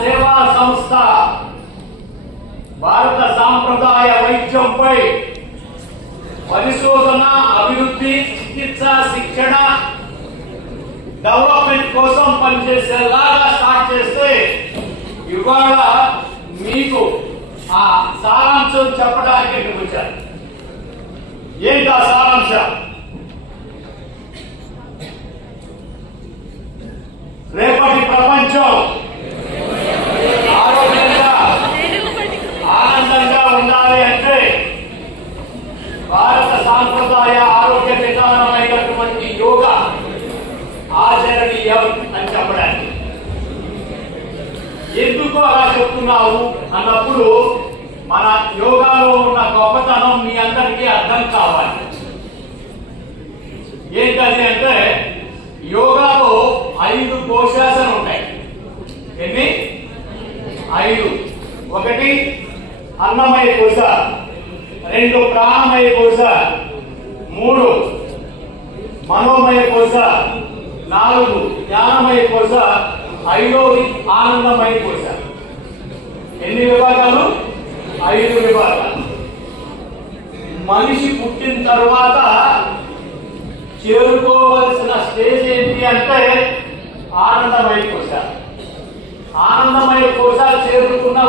సేవా సంస్థ భారత సాంప్రదాయ వైద్యంపై పరిశోధన, అభివృద్ధి, చికిత్స, శిక్షణ, డెవలప్మెంట్ కోసం పనిచేసేలాగా స్టార్ట్ చేస్తే ఇవాళ మీకు ఆ సారాంశం చెప్పడానికి ఇక్కడికి వచ్చారు. ఏంటి ఆ సారాంశం? రేపటి ప్రపంచం ఆరోగ్యంగా ఆనందంగా ఉండాలి అంటే భారత సాంప్రదాయ ఆరోగ్య విధానమైనటువంటి యోగా ఆచరణీయం అని చెప్పడానికి. ఎందుకు అలా చెప్తున్నావు అన్నప్పుడు మన యోగాలో ఉన్న గొప్పతనం మీ అందరికీ అర్థం కావాలి. ఏంటది అంటే యోగాలో 5 కోశాసనాలు ఉంటాయి. ఎన్ని? 5. 1 అన్నమయ కోశ, 2 ప్రాణమయ కోశ, 3 మనోమయ కోశ, 4 జ్ఞానమయ కోశ, 5 ఆనందమయ కోశ. ఎన్ని విభాగాలు? 5 విభాగాలు. మనిషి పుట్టిన తర్వాత చేరుకోవలసిన స్టేజ్ ఏంటి అంటే ఆనందమయ కోశ. ఆనందమయ కోశ చేరుకున్న